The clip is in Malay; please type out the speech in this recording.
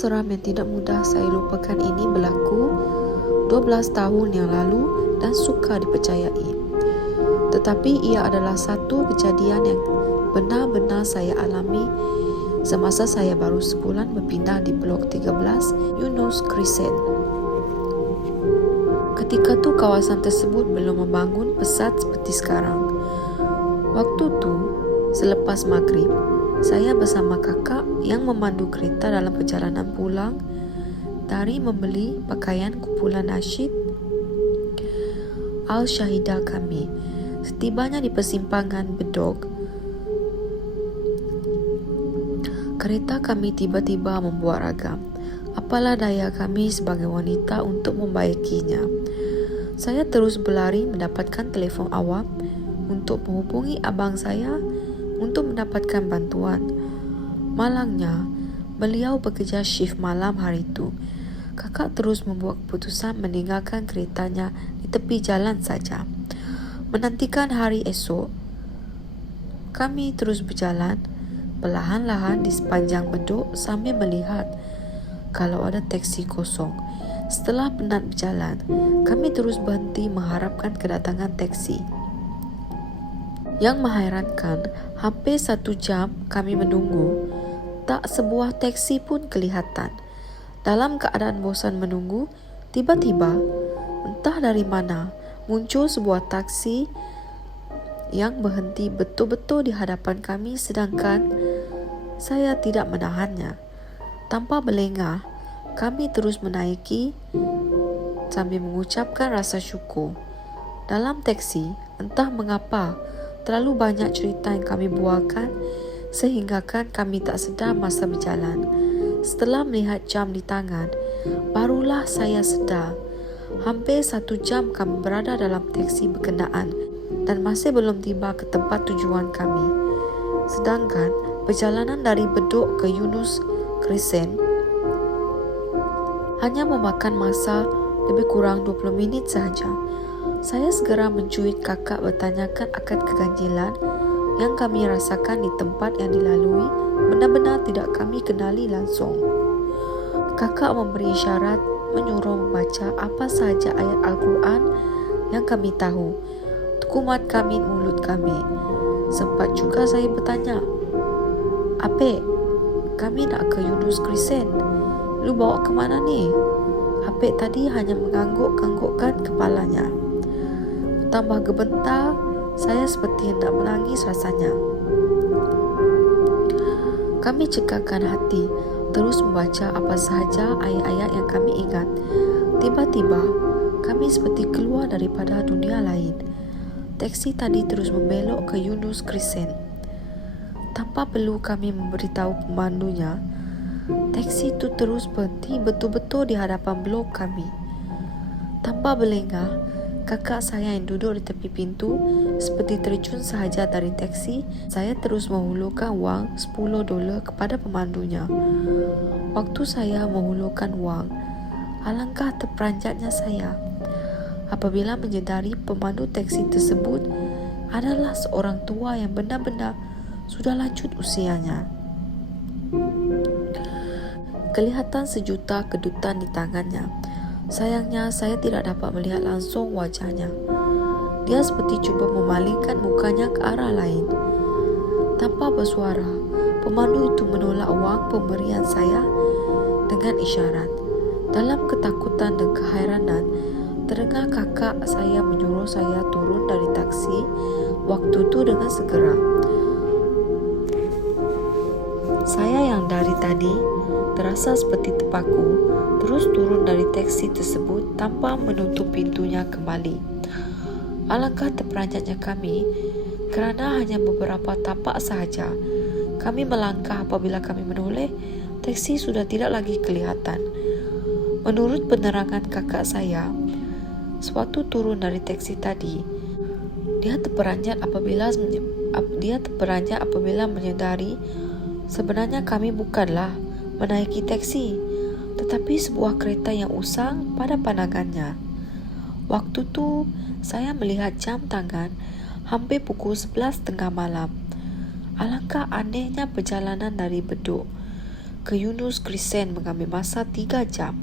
seram yang tidak mudah saya lupakan ini berlaku 12 tahun yang lalu dan sukar dipercayai. Tetapi ia adalah satu kejadian yang benar-benar saya alami semasa saya baru sebulan berpindah di Blok 13 Yunus Crescent. Ketika tu kawasan tersebut belum membangun pesat seperti sekarang. Waktu tu, selepas maghrib, saya bersama kakak yang memandu kereta dalam perjalanan pulang dari membeli pakaian kumpulan nasyid Al-Syahidah kami. Setibanya di persimpangan Bedok, kereta kami tiba-tiba membuat ragam. Apalah daya kami sebagai wanita untuk membaikinya. Saya terus berlari mendapatkan telefon awam untuk menghubungi abang saya untuk mendapatkan bantuan. Malangnya, beliau bekerja shift malam hari itu. Kakak terus membuat keputusan meninggalkan keretanya di tepi jalan saja. Menantikan hari esok, kami terus berjalan perlahan-lahan di sepanjang Bedok sambil melihat kalau ada teksi kosong. Setelah penat berjalan, kami terus berhenti mengharapkan kedatangan teksi. Yang mengherankan, hampir 1 jam kami menunggu, tak sebuah teksi pun kelihatan. Dalam keadaan bosan menunggu, tiba-tiba, entah dari mana, muncul sebuah taksi yang berhenti betul-betul di hadapan kami sedangkan saya tidak menahannya. Tanpa berlengah, kami terus menaiki sambil mengucapkan rasa syukur. Dalam teksi, entah mengapa, terlalu banyak cerita yang kami bualkan sehinggakan kami tak sedar masa berjalan. Setelah melihat jam di tangan, barulah saya sedar. Hampir 1 jam kami berada dalam teksi berkenaan dan masih belum tiba ke tempat tujuan kami. Sedangkan perjalanan dari Bedok ke Yunus Crescent hanya memakan masa lebih kurang 20 minit sahaja. Saya segera mencuit kakak bertanyakan akan keganjilan yang kami rasakan di tempat yang dilalui benar-benar tidak kami kenali langsung. Kakak memberi isyarat menyuruh membaca apa sahaja ayat Al-Quran yang kami tahu. Kumat kami mulut kami. Sempat juga saya bertanya, "Apek, kami nak ke Yunus Crescent. Lu bawa ke mana ni?" Apek tadi hanya mengangguk-anggukkan kepalanya. Tambah gebentar, saya seperti hendak menangis rasanya. Kami cekakkan hati, terus membaca apa sahaja ayat-ayat yang kami ingat. Tiba-tiba, kami seperti keluar daripada dunia lain. Teksi tadi terus membelok ke Yunus Crescent. Tanpa perlu kami memberitahu pemandunya, teksi itu terus berhenti betul-betul di hadapan blok kami. Tanpa berlengah, kakak saya yang duduk di tepi pintu seperti terjun sahaja dari teksi. Saya terus menghulurkan wang $10 kepada pemandunya. Waktu saya menghulurkan wang, alangkah terperanjatnya saya apabila menyedari pemandu teksi tersebut adalah seorang tua yang benar-benar sudah lanjut usianya. Kelihatan sejuta kedutan di tangannya. Sayangnya saya tidak dapat melihat langsung wajahnya. Dia seperti cuba memalingkan mukanya ke arah lain. Tanpa bersuara, pemandu itu menolak wang pemberian saya dengan isyarat. Dalam ketakutan dan keheranan, terdengar kakak saya menyuruh saya turun dari taksi waktu itu dengan segera. Saya yang dari tadi terasa seperti terpaku, terus turun dari teksi tersebut tanpa menutup pintunya kembali. Alangkah terperanjatnya kami kerana hanya beberapa tapak sahaja kami melangkah apabila kami menoleh, teksi sudah tidak lagi kelihatan. Menurut penerangan kakak saya, sewaktu turun dari teksi tadi, dia terperanjat apabila menyedari sebenarnya kami bukanlah menaiki teksi, tetapi sebuah kereta yang usang pada pandangannya. Waktu tu, saya melihat jam tangan hampir pukul 11:30 malam. Alangkah anehnya perjalanan dari Bedok. ke Yunus Crescent mengambil masa 3 jam.